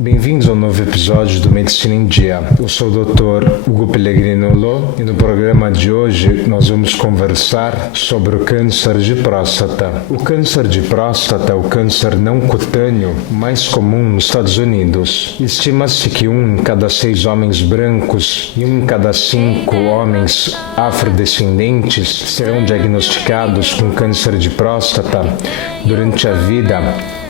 Bem-vindos ao novo episódio do Medicina em Dia. Eu sou o Dr. Hugo Pellegrino Lô e no programa de hoje nós vamos conversar sobre o câncer de próstata. O câncer de próstata é o câncer não cutâneo mais comum nos Estados Unidos. Estima-se que 1 em cada 6 homens brancos e 1 em cada 5 homens afrodescendentes serão diagnosticados com câncer de próstata durante a vida,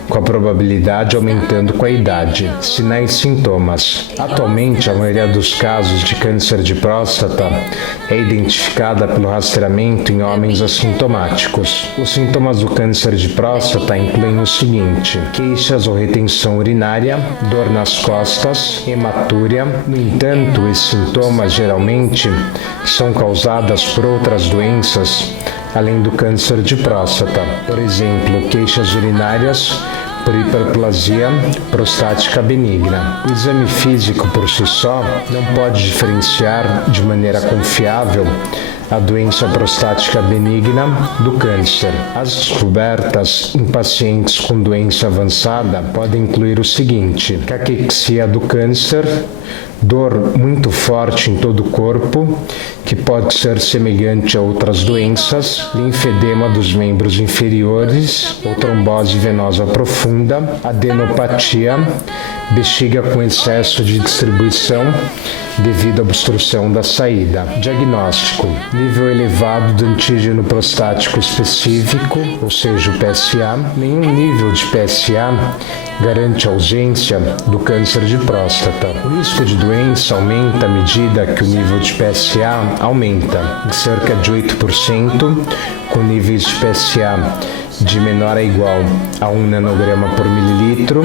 com a probabilidade aumentando com a idade. Sinais e sintomas. Atualmente, a maioria dos casos de câncer de próstata é identificada pelo rastreamento em homens assintomáticos. Os sintomas do câncer de próstata incluem o seguinte: queixas ou retenção urinária, dor nas costas, hematúria. No entanto, esses sintomas geralmente são causados por outras doenças além do câncer de próstata. Por exemplo, queixas urinárias por hiperplasia prostática benigna. O exame físico por si só não pode diferenciar de maneira confiável a doença prostática benigna do câncer. As descobertas em pacientes com doença avançada podem incluir o seguinte: caquexia do câncer, dor muito forte em todo o corpo, que pode ser semelhante a outras doenças, linfedema dos membros inferiores ou trombose venosa profunda, adenopatia, bexiga com excesso de distribuição devido à obstrução da saída. Diagnóstico: nível elevado do antígeno prostático específico, ou seja, o PSA. Nenhum nível de PSA garante a ausência do câncer de próstata. O risco de doença aumenta à medida que o nível de PSA aumenta, em cerca de 8%, com níveis de PSA de menor ou igual a 1 nanograma por mililitro,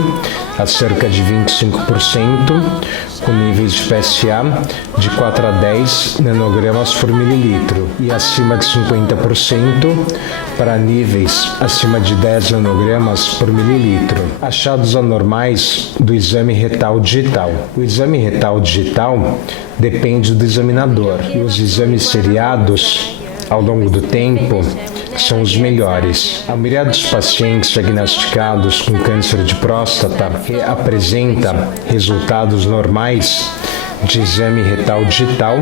a cerca de 25%, com níveis de PSA de 4 a 10 nanogramas por mililitro, e acima de 50% para níveis acima de 10 nanogramas por mililitro. Achados anormais do exame retal digital. O exame retal digital depende do examinador, e os exames seriados ao longo do tempo são os melhores. A maioria dos pacientes diagnosticados com câncer de próstata apresenta resultados normais de exame retal digital,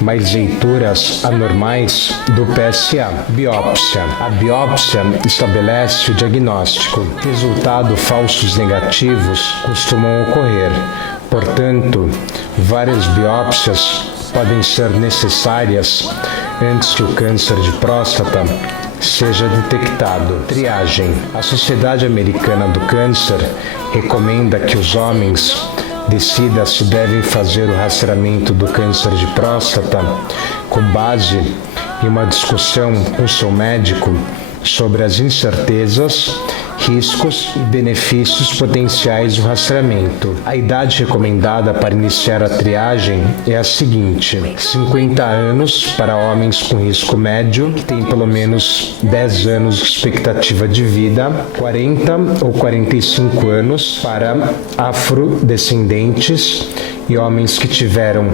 mas leituras anormais do PSA. Biópsia. A biópsia estabelece o diagnóstico. Resultados falsos negativos costumam ocorrer. Portanto, várias biópsias podem ser necessárias antes que o câncer de próstata seja detectado. Triagem. A Sociedade Americana do Câncer recomenda que os homens decidam se devem fazer o rastreamento do câncer de próstata com base em uma discussão com seu médico sobre as incertezas, riscos e benefícios potenciais do rastreamento. A idade recomendada para iniciar a triagem é a seguinte: 50 anos para homens com risco médio, que têm pelo menos 10 anos de expectativa de vida, 40 ou 45 anos para afrodescendentes e homens que tiveram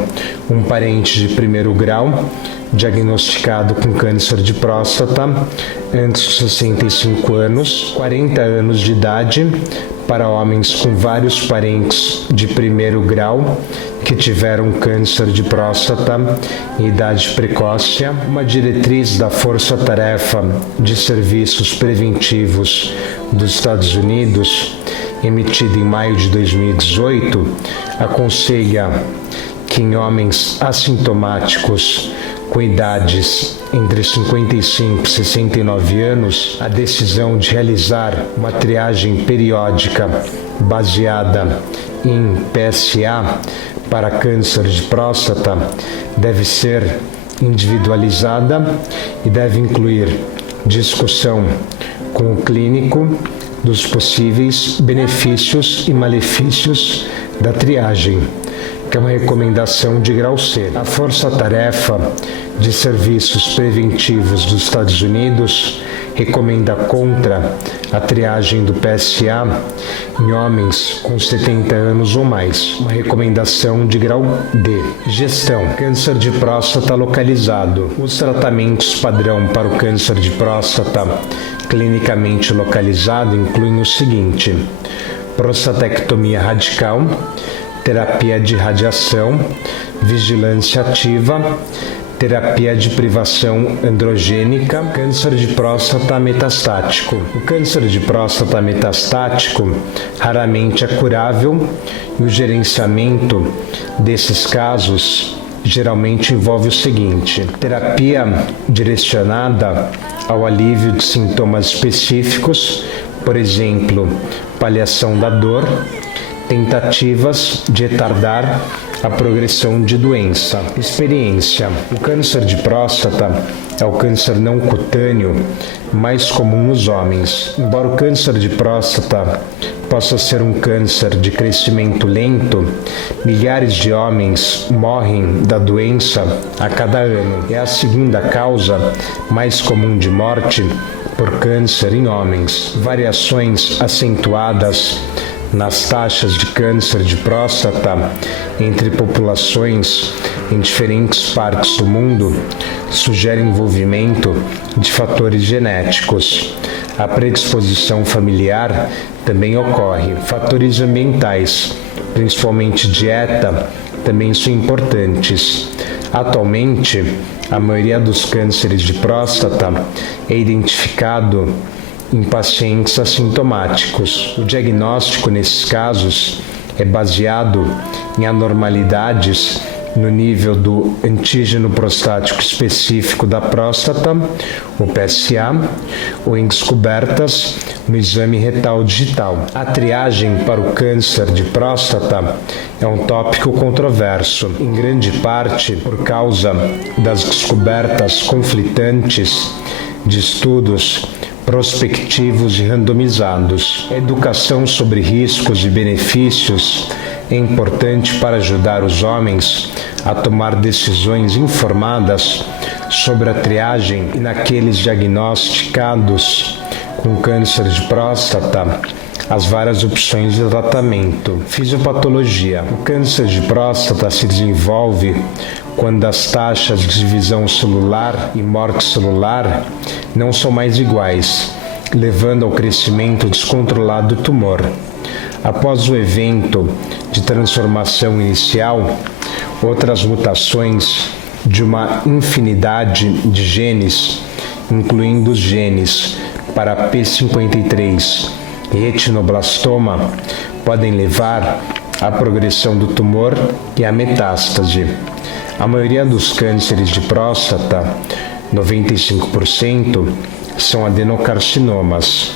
um parente de primeiro grau diagnosticado com câncer de próstata antes de 65 anos, 40 anos de idade para homens com vários parentes de primeiro grau que tiveram câncer de próstata em idade precoce. Uma diretriz da Força Tarefa de Serviços Preventivos dos Estados Unidos, emitida em maio de 2018, aconselha que em homens assintomáticos com idades entre 55 e 69 anos, a decisão de realizar uma triagem periódica baseada em PSA para câncer de próstata deve ser individualizada e deve incluir discussão com o clínico dos possíveis benefícios e malefícios da triagem, que é uma recomendação de grau C. A Força Tarefa de Serviços Preventivos dos Estados Unidos recomenda contra a triagem do PSA em homens com 70 anos ou mais, uma recomendação de grau D. Gestão: câncer de próstata localizado. Os tratamentos padrão para o câncer de próstata clinicamente localizado incluem o seguinte: prostatectomia radical, terapia de radiação, vigilância ativa, terapia de privação androgênica, câncer de próstata metastático. O câncer de próstata metastático raramente é curável e o gerenciamento desses casos geralmente envolve o seguinte: terapia direcionada ao alívio de sintomas específicos, por exemplo, paliação da dor, tentativas de retardar a progressão de doença. Experiência. O câncer de próstata é o câncer não cutâneo mais comum nos homens. Embora o câncer de próstata possa ser um câncer de crescimento lento, milhares de homens morrem da doença a cada ano. É a segunda causa mais comum de morte por câncer em homens. Variações acentuadas nas taxas de câncer de próstata entre populações em diferentes partes do mundo sugerem envolvimento de fatores genéticos. A predisposição familiar também ocorre. Fatores ambientais, principalmente dieta, também são importantes. Atualmente, a maioria dos cânceres de próstata é identificado em pacientes assintomáticos. O diagnóstico nesses casos é baseado em anormalidades no nível do antígeno prostático específico da próstata, o PSA, ou em descobertas no exame retal digital. A triagem para o câncer de próstata é um tópico controverso, em grande parte por causa das descobertas conflitantes de estudos prospectivos e randomizados. A educação sobre riscos e benefícios é importante para ajudar os homens a tomar decisões informadas sobre a triagem e naqueles diagnosticados com câncer de próstata, as várias opções de tratamento. Fisiopatologia. O câncer de próstata se desenvolve quando as taxas de divisão celular e morte celular não são mais iguais, levando ao crescimento descontrolado do tumor. Após o evento de transformação inicial, outras mutações de uma infinidade de genes, incluindo os genes para P53 e retinoblastoma, podem levar à progressão do tumor e à metástase. A maioria dos cânceres de próstata, 95%, são adenocarcinomas.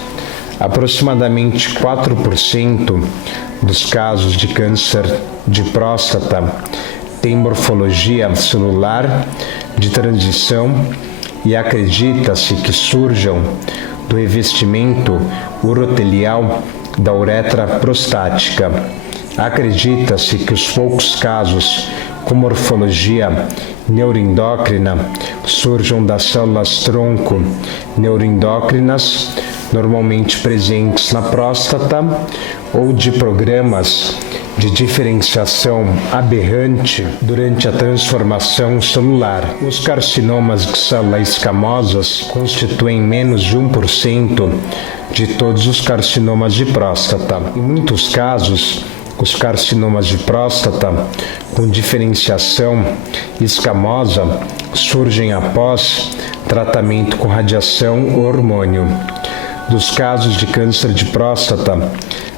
Aproximadamente 4% dos casos de câncer de próstata têm morfologia celular de transição e acredita-se que surjam do revestimento urotelial da uretra prostática. Acredita-se que os poucos casos com morfologia neuroendócrina surjam das células-tronco neuroendócrinas, normalmente presentes na próstata, ou de programas de diferenciação aberrante durante a transformação celular. Os carcinomas de células escamosas constituem menos de 1% de todos os carcinomas de próstata. Em muitos casos, os carcinomas de próstata com diferenciação escamosa surgem após tratamento com radiação ou hormônio. Dos casos de câncer de próstata,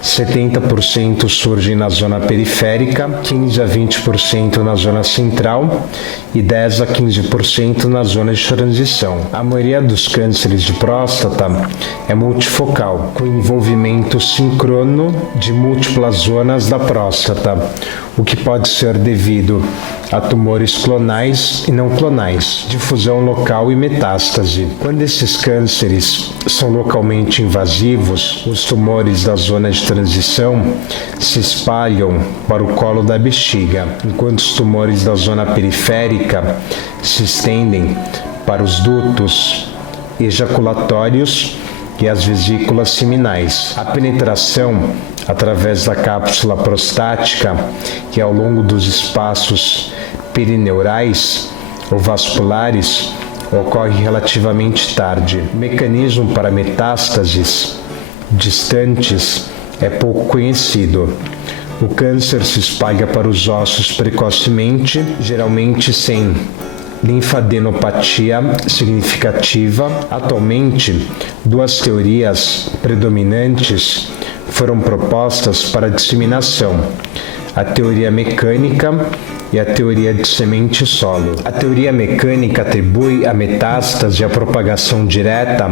70% surgem na zona periférica, 15 a 20% na zona central e 10 a 15% na zona de transição. A maioria dos cânceres de próstata é multifocal, com envolvimento síncrono de múltiplas zonas da próstata, o que pode ser devido a tumores clonais e não clonais, difusão local e metástase. Quando esses cânceres são localmente invasivos, os tumores da zona de transição se espalham para o colo da bexiga, enquanto os tumores da zona periférica se estendem para os dutos ejaculatórios e as vesículas seminais. A penetração através da cápsula prostática e ao longo dos espaços perineurais ou vasculares ocorre relativamente tarde. O mecanismo para metástases distantes é pouco conhecido. O câncer se espalha para os ossos precocemente, geralmente sem linfadenopatia significativa. Atualmente, duas teorias predominantes foram propostas para a disseminação: a teoria mecânica e a teoria de semente solo. A teoria mecânica atribui a metástase a propagação direta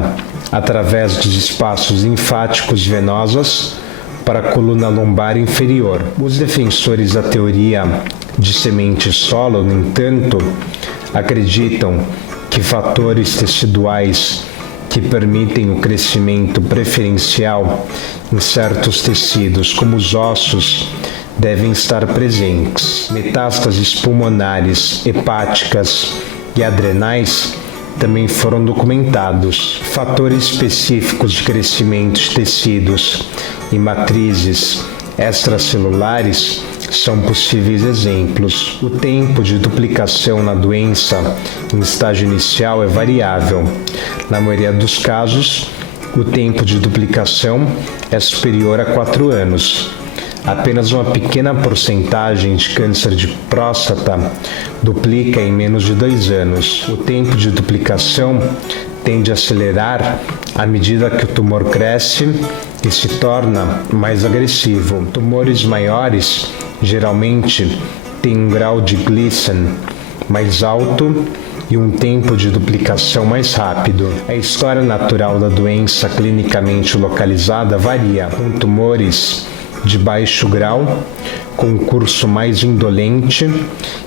através dos espaços linfáticos venosos para a coluna lombar inferior. Os defensores da teoria de semente solo, no entanto, acreditam que fatores teciduais que permitem o crescimento preferencial em certos tecidos, como os ossos, devem estar presentes. Metástases pulmonares, hepáticas e adrenais também foram documentados. Fatores específicos de crescimento de tecidos e matrizes extracelulares são possíveis exemplos. O tempo de duplicação na doença em estágio inicial é variável. Na maioria dos casos, o tempo de duplicação é superior a 4 anos. Apenas uma pequena porcentagem de câncer de próstata duplica em menos de 2 anos. O tempo de duplicação tende a acelerar à medida que o tumor cresce e se torna mais agressivo. Tumores maiores geralmente têm um grau de Gleason mais alto e um tempo de duplicação mais rápido. A história natural da doença clinicamente localizada varia, com tumores de baixo grau, com um curso mais indolente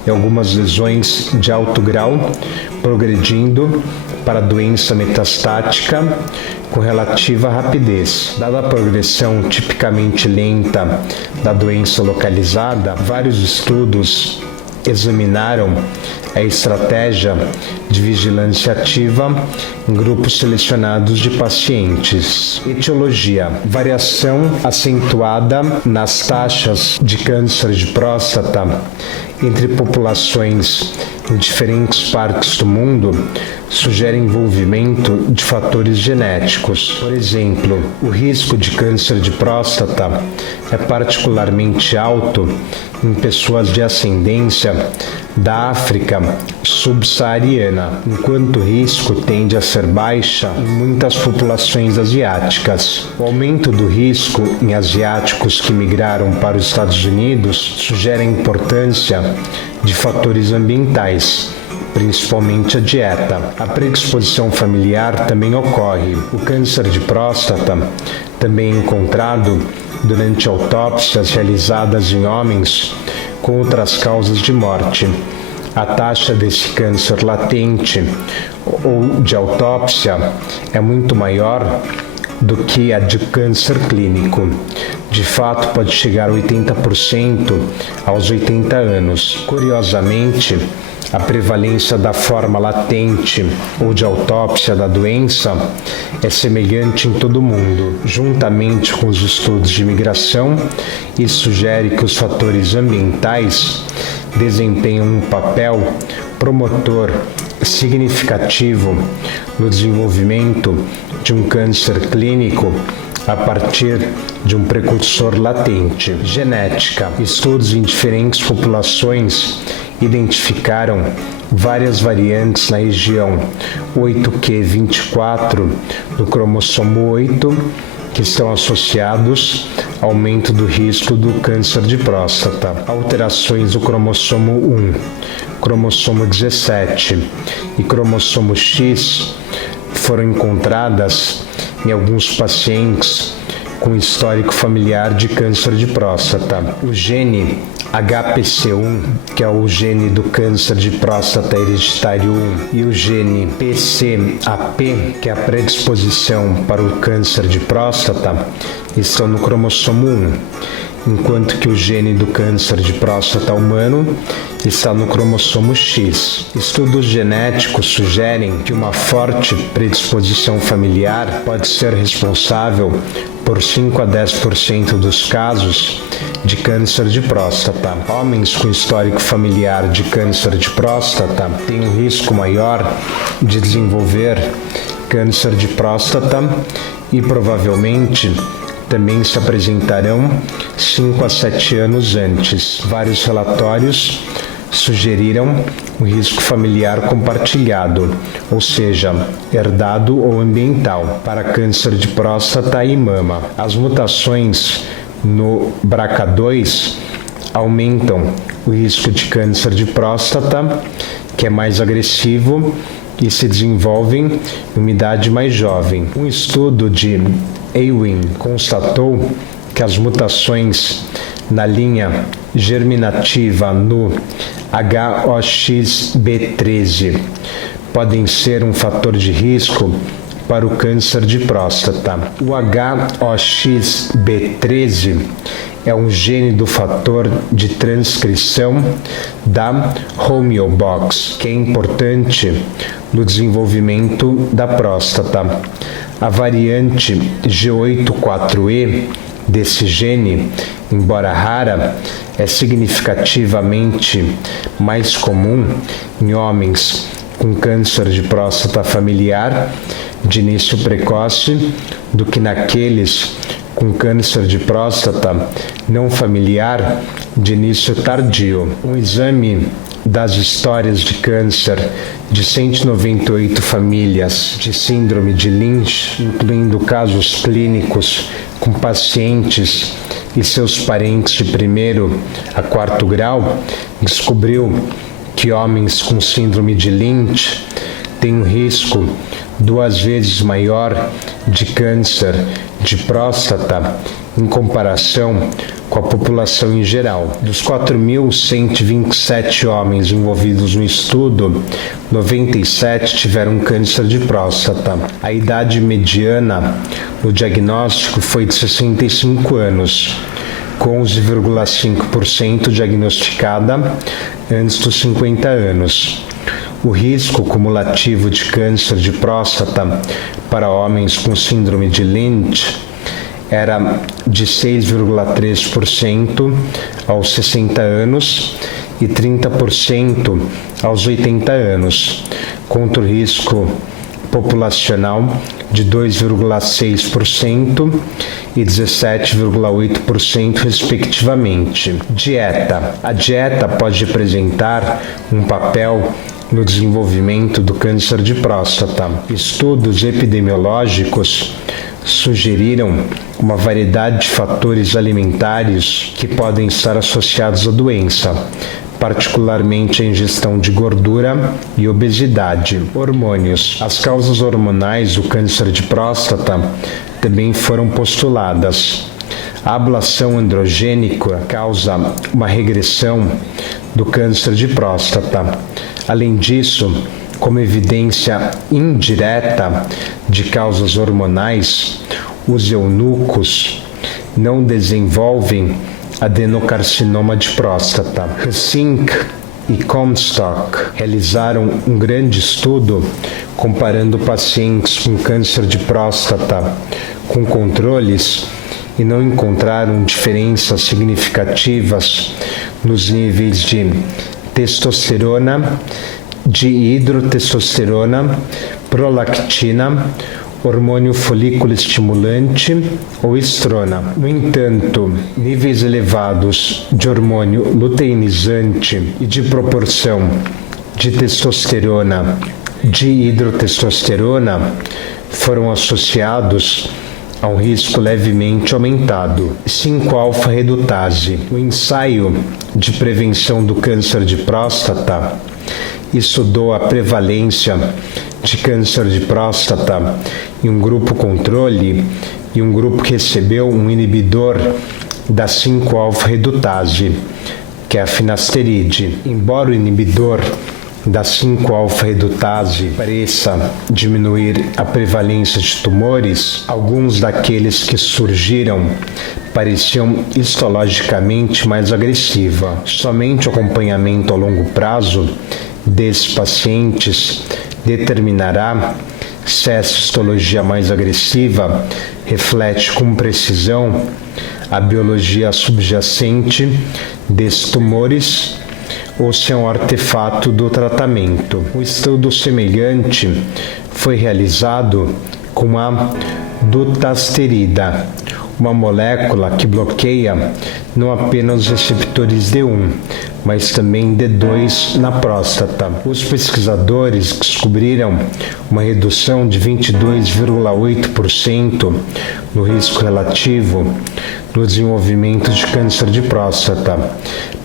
e algumas lesões de alto grau, progredindo para a doença metastática com relativa rapidez. Dada a progressão tipicamente lenta da doença localizada, vários estudos examinaram a estratégia de vigilância ativa em grupos selecionados de pacientes. Etiologia: variação acentuada nas taxas de câncer de próstata entre populações em diferentes partes do mundo sugere envolvimento de fatores genéticos. Por exemplo, o risco de câncer de próstata é particularmente alto em pessoas de ascendência da África subsaariana, enquanto o risco tende a ser baixa em muitas populações asiáticas. O aumento do risco em asiáticos que migraram para os Estados Unidos sugere a importância de fatores ambientais, principalmente a dieta. A predisposição familiar também ocorre. O câncer de próstata também é encontrado durante autópsias realizadas em homens com outras causas de morte. A taxa desse câncer latente ou de autópsia é muito maior do que a de câncer clínico. De fato, pode chegar a 80% aos 80 anos. Curiosamente, a prevalência da forma latente ou de autópsia da doença é semelhante em todo o mundo. Juntamente com os estudos de migração, isso sugere que os fatores ambientais desempenham um papel promotor significativo no desenvolvimento de um câncer clínico a partir de um precursor latente. Genética: estudos em diferentes populações identificaram várias variantes na região 8q24 do cromossomo 8 que estão associados ao aumento do risco do câncer de próstata. Alterações do cromossomo 1, cromossomo 17 e cromossomo X foram encontradas em alguns pacientes com histórico familiar de câncer de próstata. O gene HPC1, que é o gene do câncer de próstata hereditário 1, e o gene PCAP, que é a predisposição para o câncer de próstata, estão no cromossomo 1, enquanto que o gene do câncer de próstata humano está no cromossomo X. Estudos genéticos sugerem que uma forte predisposição familiar pode ser responsável por 5 a 10% dos casos de câncer de próstata. Homens com histórico familiar de câncer de próstata têm um risco maior de desenvolver câncer de próstata e provavelmente também se apresentarão 5 a 7 anos antes. Vários relatórios sugeriram o risco familiar compartilhado, ou seja, herdado ou ambiental, para câncer de próstata e mama. As mutações no BRCA2 aumentam o risco de câncer de próstata, que é mais agressivo e se desenvolve em uma idade mais jovem. Um estudo de Ewing constatou que as mutações na linha germinativa no HOXB13 podem ser um fator de risco para o câncer de próstata. O HOXB13 é um gene do fator de transcrição da homeobox, que é importante no desenvolvimento da próstata. A variante G84E desse gene, embora rara, é significativamente mais comum em homens com câncer de próstata familiar de início precoce do que naqueles com câncer de próstata não familiar de início tardio. Um exame das histórias de câncer de 198 famílias de síndrome de Lynch, incluindo casos clínicos com pacientes e seus parentes de 1º a 4º grau, descobriu que homens com síndrome de Lynch têm um risco 2 vezes maior de câncer de próstata em comparação com a população em geral. Dos 4.127 homens envolvidos no estudo, 97 tiveram câncer de próstata. A idade mediana no diagnóstico foi de 65 anos, com 11,5% diagnosticada antes dos 50 anos. O risco cumulativo de câncer de próstata para homens com síndrome de Lynch era de 6,3% aos 60 anos e 30% aos 80 anos, contra o risco populacional de 2,6% e 17,8% respectivamente. Dieta. A dieta pode representar um papel no desenvolvimento do câncer de próstata. Estudos epidemiológicos sugeriram uma variedade de fatores alimentares que podem estar associados à doença, particularmente a ingestão de gordura e obesidade. Hormônios. As causas hormonais do câncer de próstata também foram postuladas. A ablação androgênica causa uma regressão do câncer de próstata. Além disso, como evidência indireta de causas hormonais, os eunucos não desenvolvem adenocarcinoma de próstata. Hussink e Comstock realizaram um grande estudo comparando pacientes com câncer de próstata com controles e não encontraram diferenças significativas nos níveis de testosterona, dihidrotestosterona, prolactina, hormônio folículo estimulante ou estrona. No entanto, níveis elevados de hormônio luteinizante e de proporção de testosterona, dihidrotestosterona foram associados a um risco levemente aumentado. 5-alfa-redutase. O ensaio de prevenção do câncer de próstata estudou a prevalência de câncer de próstata em um grupo controle e um grupo que recebeu um inibidor da 5-alfa-redutase, que é a finasteride. Embora o inibidor da 5-alfa-redutase pareça diminuir a prevalência de tumores, alguns daqueles que surgiram pareciam histologicamente mais agressiva. Somente o acompanhamento a longo prazo desses pacientes determinará se essa histologia mais agressiva reflete com precisão a biologia subjacente desses tumores ou se é um artefato do tratamento. Um estudo semelhante foi realizado com a dutasterida, uma molécula que bloqueia não apenas os receptores D1, mas também D2 na próstata. Os pesquisadores descobriram uma redução de 22,8% no risco relativo no desenvolvimento de câncer de próstata,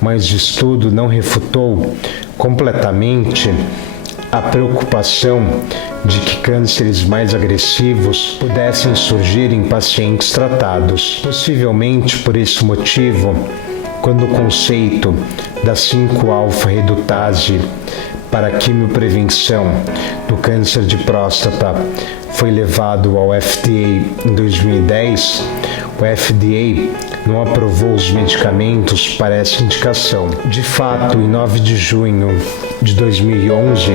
mas o estudo não refutou completamente a preocupação de que cânceres mais agressivos pudessem surgir em pacientes tratados. Possivelmente por esse motivo, quando o conceito da 5-alfa-redutase para a quimioprevenção do câncer de próstata foi levado ao FDA em 2010, o FDA não aprovou os medicamentos para essa indicação. De fato, em 9 de junho de 2011,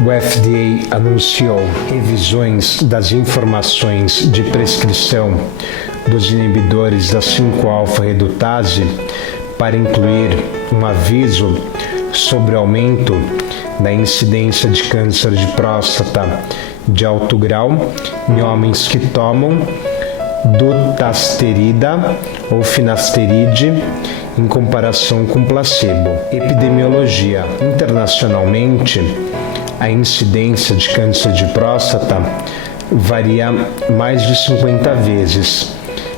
o FDA anunciou revisões das informações de prescrição dos inibidores da 5-alfa-redutase para incluir um aviso sobre o aumento da incidência de câncer de próstata de alto grau em homens que tomam dutasterida ou finasteride em comparação com placebo. Epidemiologia. Internacionalmente, a incidência de câncer de próstata varia mais de 50 vezes,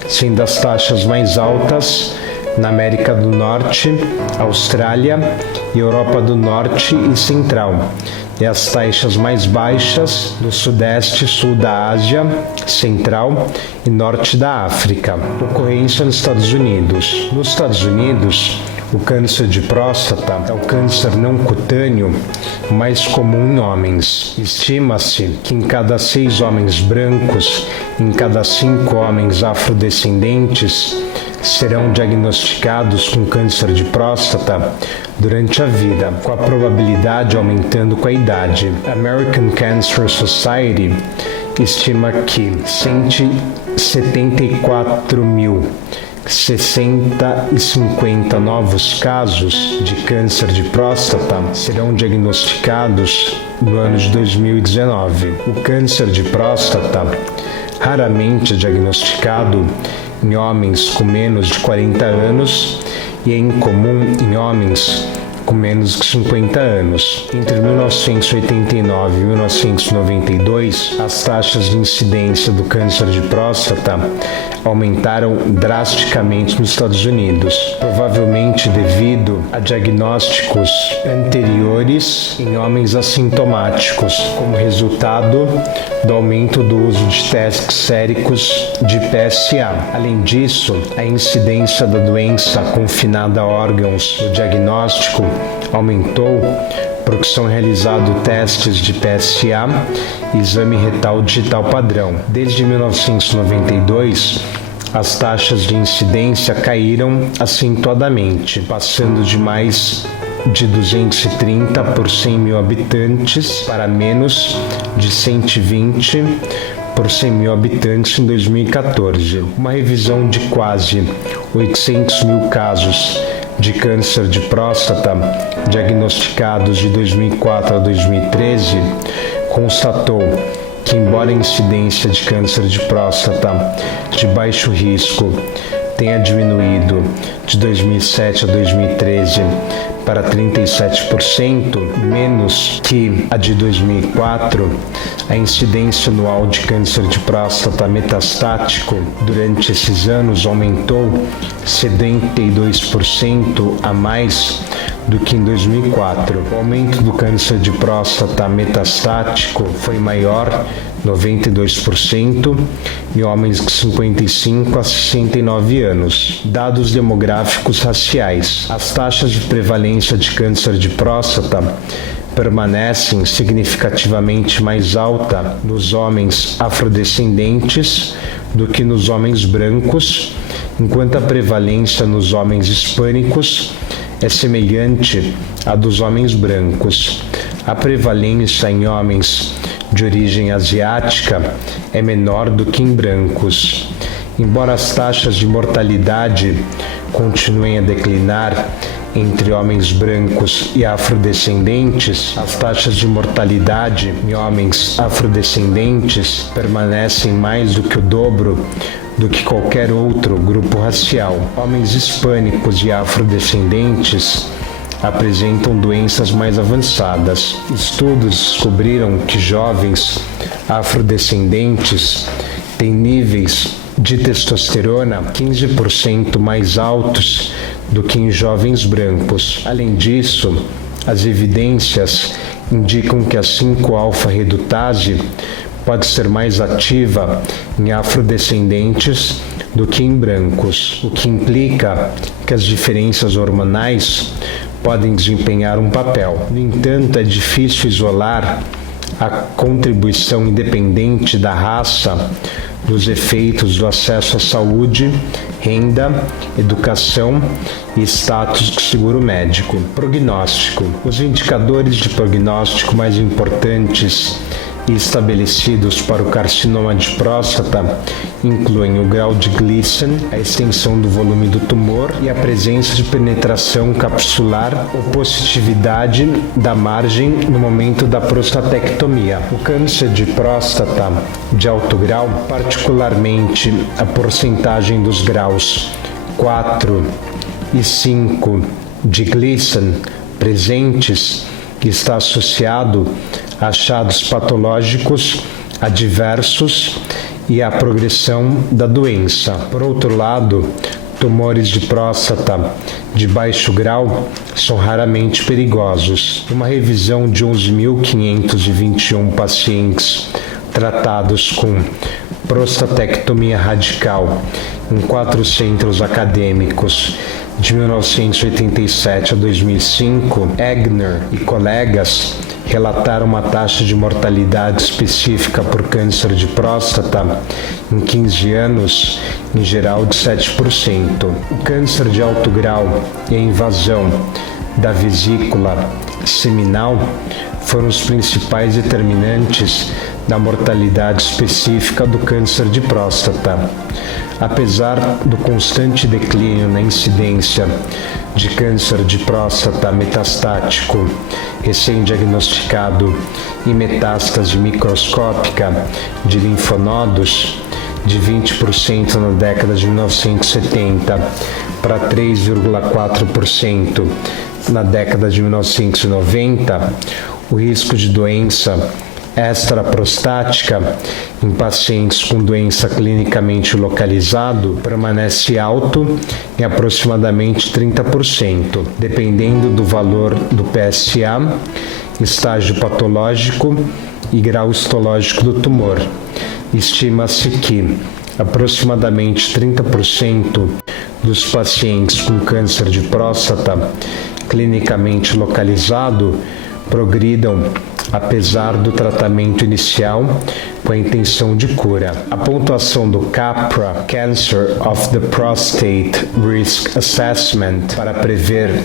sendo as taxas mais altas na América do Norte, Austrália e Europa do Norte e Central, e as taxas mais baixas no Sudeste e Sul da Ásia, Central e Norte da África. Ocorrência nos Estados Unidos. Nos Estados Unidos, o câncer de próstata é o câncer não cutâneo mais comum em homens. Estima-se que em cada 6 homens brancos, em cada 5 homens afrodescendentes, serão diagnosticados com câncer de próstata durante a vida, com a probabilidade aumentando com a idade. A American Cancer Society estima que 174.650 novos casos de câncer de próstata serão diagnosticados no ano de 2019. O câncer de próstata raramente é diagnosticado em homens com menos de 40 anos e é incomum em homens com menos de 50 anos. Entre 1989 e 1992, as taxas de incidência do câncer de próstata aumentaram drasticamente nos Estados Unidos, provavelmente devido a diagnósticos anteriores em homens assintomáticos, como resultado do aumento do uso de testes séricos de PSA. Além disso, a incidência da doença confinada a órgãos do diagnóstico aumentou porque são realizados testes de PSA e exame retal digital padrão. Desde 1992, as taxas de incidência caíram acentuadamente, passando de mais de 230 por 100 mil habitantes para menos de 120 por 100 mil habitantes em 2014. Uma revisão de quase 800 mil casos de câncer de próstata diagnosticados de 2004 a 2013 constatou que, embora a incidência de câncer de próstata de baixo risco tenha diminuído de 2007 a 2013 para 37%, menos que a de 2004, a incidência anual de câncer de próstata metastático durante esses anos aumentou 72% a mais do que em 2004. O aumento do câncer de próstata metastático foi maior, 92%, em homens de 55 a 69 anos. Dados demográficos raciais. As taxas de prevalência de câncer de próstata permanecem significativamente mais alta nos homens afrodescendentes do que nos homens brancos, enquanto a prevalência nos homens hispânicos é semelhante à dos homens brancos. A prevalência em homens de origem asiática é menor do que em brancos. Embora as taxas de mortalidade continuem a declinar entre homens brancos e afrodescendentes, as taxas de mortalidade em homens afrodescendentes permanecem mais do que o dobro do que qualquer outro grupo racial. Homens hispânicos e afrodescendentes apresentam doenças mais avançadas. Estudos descobriram que jovens afrodescendentes têm níveis de testosterona 15% mais altos do que em jovens brancos. Além disso, as evidências indicam que a 5-alfa-redutase pode ser mais ativa em afrodescendentes do que em brancos, o que implica que as diferenças hormonais podem desempenhar um papel. No entanto, é difícil isolar a contribuição independente da raça dos efeitos do acesso à saúde, renda, educação e status de seguro médico. Prognóstico. Os indicadores de prognóstico mais importantes e estabelecidos para o carcinoma de próstata incluem o grau de Gleason, a extensão do volume do tumor e a presença de penetração capsular ou positividade da margem no momento da prostatectomia. O câncer de próstata de alto grau, particularmente a porcentagem dos graus 4 e 5 de Gleason presentes, está associado a achados patológicos adversos e à progressão da doença. Por outro lado, tumores de próstata de baixo grau são raramente perigosos. Uma revisão de 11.521 pacientes tratados com prostatectomia radical em 4 centros acadêmicos de 1987 a 2005, Egner e colegas relataram uma taxa de mortalidade específica por câncer de próstata em 15 anos, em geral de 7%. O câncer de alto grau e a invasão da vesícula seminal foram os principais determinantes da mortalidade específica do câncer de próstata. Apesar do constante declínio na incidência de câncer de próstata metastático recém-diagnosticado e metástase microscópica de linfonodos, de 20% na década de 1970 para 3,4% na década de 1990, o risco de doença extraprostática em pacientes com doença clinicamente localizado permanece alto em aproximadamente 30%, dependendo do valor do PSA, estágio patológico e grau histológico do tumor. Estima-se que aproximadamente 30% dos pacientes com câncer de próstata clinicamente localizado progridam apesar do tratamento inicial com a intenção de cura. A pontuação do CAPRA, Cancer of the Prostate Risk Assessment, para prever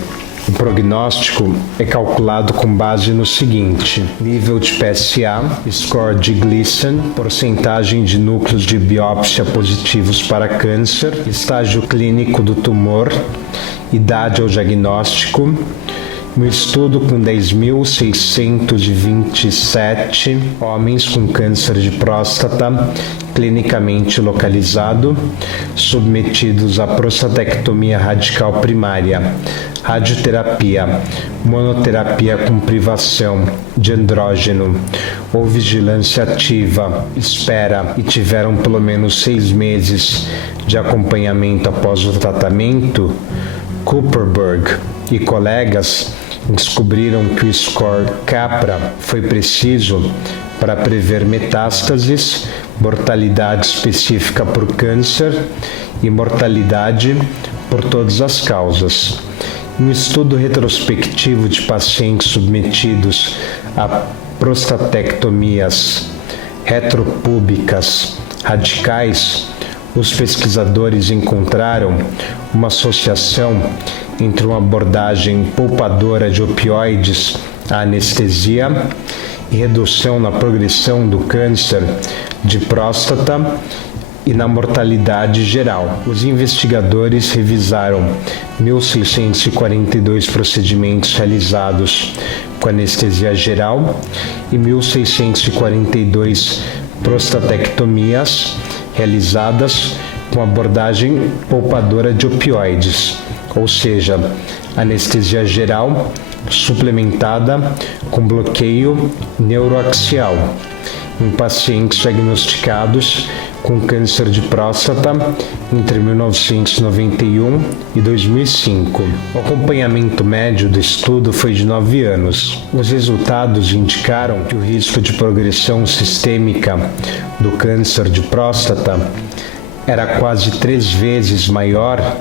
o prognóstico é calculado com base no seguinte: nível de PSA, score de Gleason, porcentagem de núcleos de biópsia positivos para câncer, estágio clínico do tumor, idade ao diagnóstico. No estudo com 10.627 homens com câncer de próstata clinicamente localizado, submetidos à prostatectomia radical primária, radioterapia, monoterapia com privação de andrógeno ou vigilância ativa, espera e tiveram pelo menos 6 meses de acompanhamento após o tratamento, Kupperberg e colegas descobriram que o score CAPRA foi preciso para prever metástases, mortalidade específica por câncer e mortalidade por todas as causas. Em um estudo retrospectivo de pacientes submetidos a prostatectomias retropúbicas radicais, os pesquisadores encontraram uma associação entre uma abordagem poupadora de opioides à anestesia e redução na progressão do câncer de próstata e na mortalidade geral. Os investigadores revisaram 1.642 procedimentos realizados com anestesia geral e 1.642 prostatectomias realizadas com abordagem poupadora de opioides, ou seja, anestesia geral suplementada com bloqueio neuroaxial em pacientes diagnosticados com câncer de próstata entre 1991 e 2005. O acompanhamento médio do estudo foi de 9 anos. Os resultados indicaram que o risco de progressão sistêmica do câncer de próstata era quase 3 vezes maior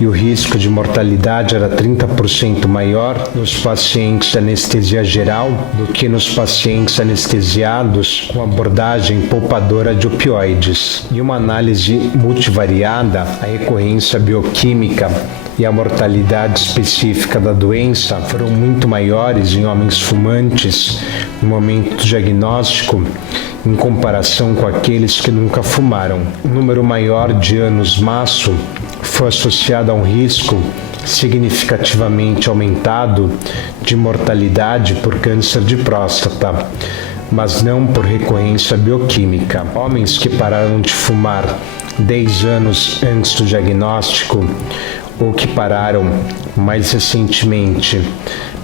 e o risco de mortalidade era 30% maior nos pacientes de anestesia geral do que nos pacientes anestesiados com abordagem poupadora de opioides. Em uma análise multivariada, a recorrência bioquímica e a mortalidade específica da doença foram muito maiores em homens fumantes no momento do diagnóstico em comparação com aqueles que nunca fumaram. O número maior de anos maço foi associado a um risco significativamente aumentado de mortalidade por câncer de próstata, mas não por recorrência bioquímica. Homens que pararam de fumar 10 anos antes do diagnóstico ou que pararam mais recentemente,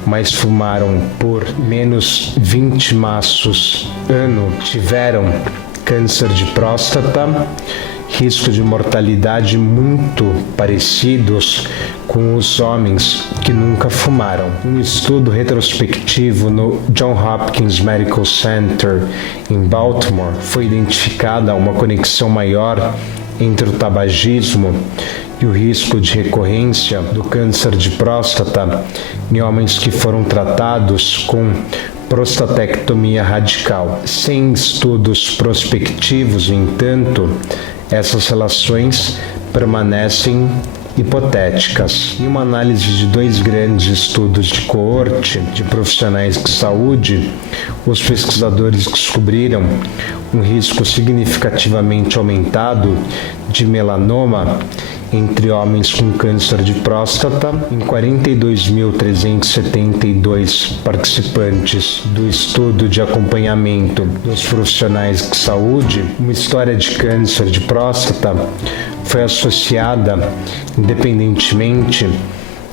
mas fumaram por menos 20 maços ano, tiveram câncer de próstata, risco de mortalidade muito parecidos com os homens que nunca fumaram. Um estudo retrospectivo no Johns Hopkins Medical Center em Baltimore foi identificada uma conexão maior entre o tabagismo e o risco de recorrência do câncer de próstata em homens que foram tratados com prostatectomia radical. Sem estudos prospectivos, no entanto, essas relações permanecem hipotéticas. Em uma análise de 2 grandes estudos de coorte de profissionais de saúde, os pesquisadores descobriram um risco significativamente aumentado de melanoma entre homens com câncer de próstata. Em 42.372 participantes do estudo de acompanhamento dos profissionais de saúde, uma história de câncer de próstata foi associada independentemente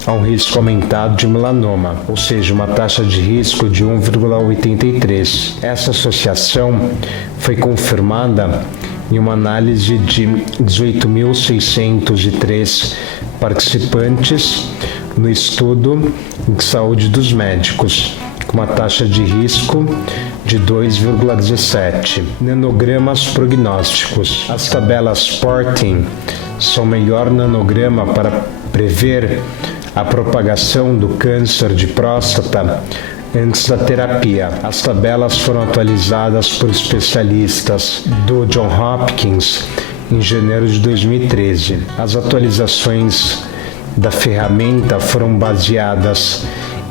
a um risco aumentado de melanoma, ou seja, uma taxa de risco de 1,83. Essa associação foi confirmada em uma análise de 18.603 participantes no estudo de saúde dos médicos, com uma taxa de risco de 2,17. Nanogramas prognósticos. As tabelas Porting são o melhor nanograma para prever a propagação do câncer de próstata antes da terapia. As tabelas foram atualizadas por especialistas do Johns Hopkins em janeiro de 2013. As atualizações da ferramenta foram baseadas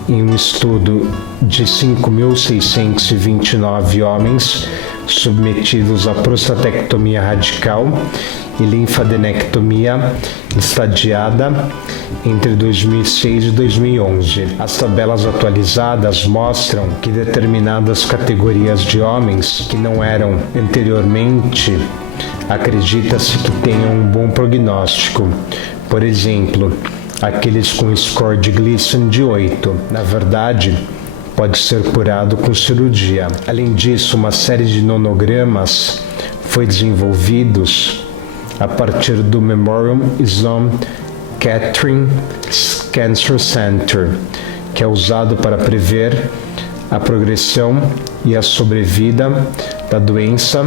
em um estudo de 5.629 homens submetidos à prostatectomia radical e linfadenectomia estadiada entre 2006 e 2011. As tabelas atualizadas mostram que determinadas categorias de homens que não eram anteriormente acredita-se que tenham um bom prognóstico. Por exemplo, aqueles com score de Gleason de 8. Na verdade, pode ser curado com cirurgia. Além disso, uma série de nonogramas foi desenvolvidos a partir do Memorial Sloan Kettering Cancer Center, que é usado para prever a progressão e a sobrevida da doença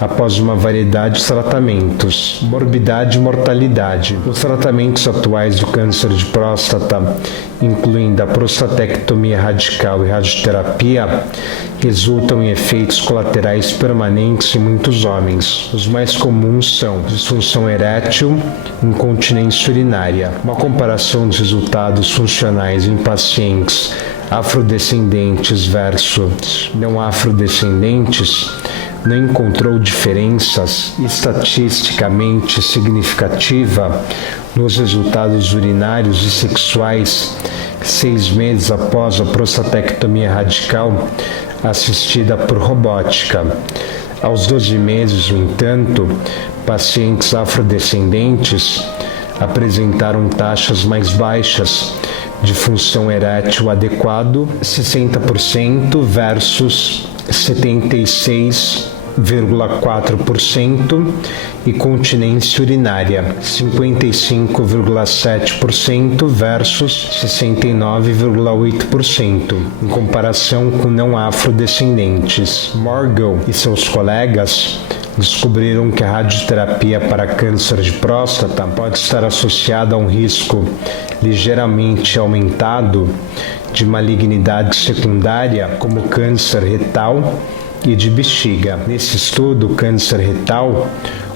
após uma variedade de tratamentos. Morbidade e mortalidade. Os tratamentos atuais do câncer de próstata, incluindo a prostatectomia radical e radioterapia, resultam em efeitos colaterais permanentes em muitos homens. Os mais comuns são disfunção erétil e incontinência urinária. Uma comparação dos resultados funcionais em pacientes afrodescendentes versus não afrodescendentes não encontrou diferenças estatisticamente significativas nos resultados urinários e sexuais 6 meses após a prostatectomia radical assistida por robótica. Aos 12 meses, no entanto, pacientes afrodescendentes apresentaram taxas mais baixas de função erétil adequado, 60% versus 76,4%, e continência urinária, 55,7% versus 69,8%, em comparação com não afrodescendentes. Morgan e seus colegas descobriram que a radioterapia para câncer de próstata pode estar associada a um risco ligeiramente aumentado de malignidade secundária, como câncer retal e de bexiga. Nesse estudo, o câncer retal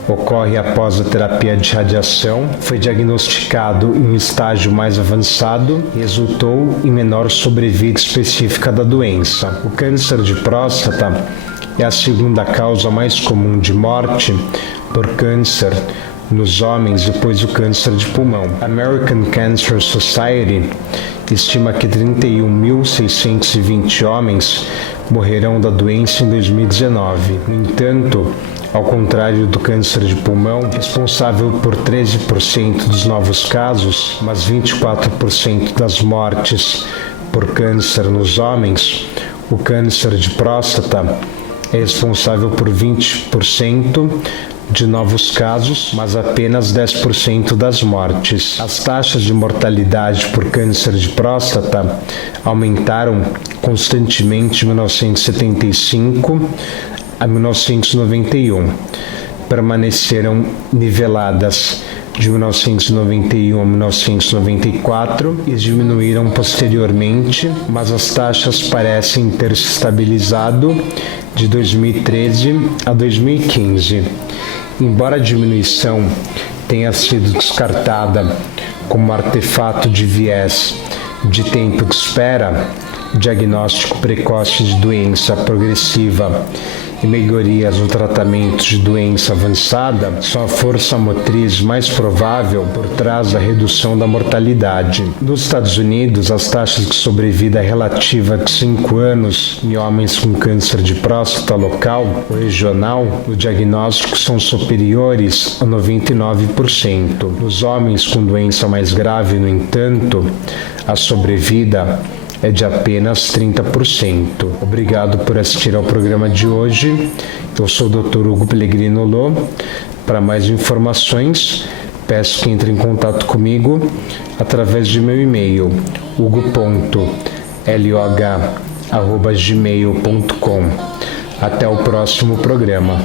ocorre após a terapia de radiação, foi diagnosticado em um estágio mais avançado e resultou em menor sobrevida específica da doença. O câncer de próstata é a segunda causa mais comum de morte por câncer nos homens depois do câncer de pulmão. A American Cancer Society estima que 31.620 homens morrerão da doença em 2019. No entanto, ao contrário do câncer de pulmão, responsável por 13% dos novos casos, mas 24% das mortes por câncer nos homens, o câncer de próstata é responsável por 20% de novos casos, mas apenas 10% das mortes. As taxas de mortalidade por câncer de próstata aumentaram constantemente de 1975 a 1991. Permaneceram niveladas de 1991 a 1994 e diminuíram posteriormente, mas as taxas parecem ter se estabilizado de 2013 a 2015. Embora a diminuição tenha sido descartada como artefato de viés de tempo de espera, diagnóstico precoce de doença progressiva e melhorias no tratamento de doença avançada são a força motriz mais provável por trás da redução da mortalidade. Nos Estados Unidos, as taxas de sobrevida relativa de 5 anos em homens com câncer de próstata local ou regional no diagnóstico são superiores a 99%. Nos homens com doença mais grave, no entanto, a sobrevida é de apenas 30%. Obrigado por assistir ao programa de hoje. Eu sou o Dr. Hugo Pellegrino Lô. Para mais informações, peço que entre em contato comigo através de meu e-mail hugo.loh@gmail.com. Até o próximo programa.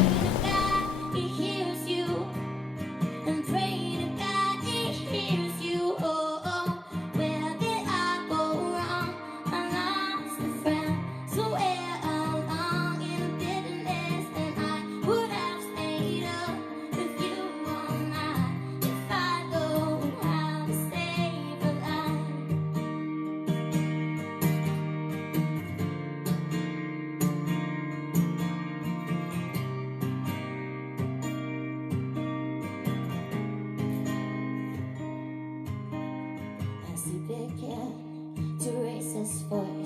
Begin to race us forward.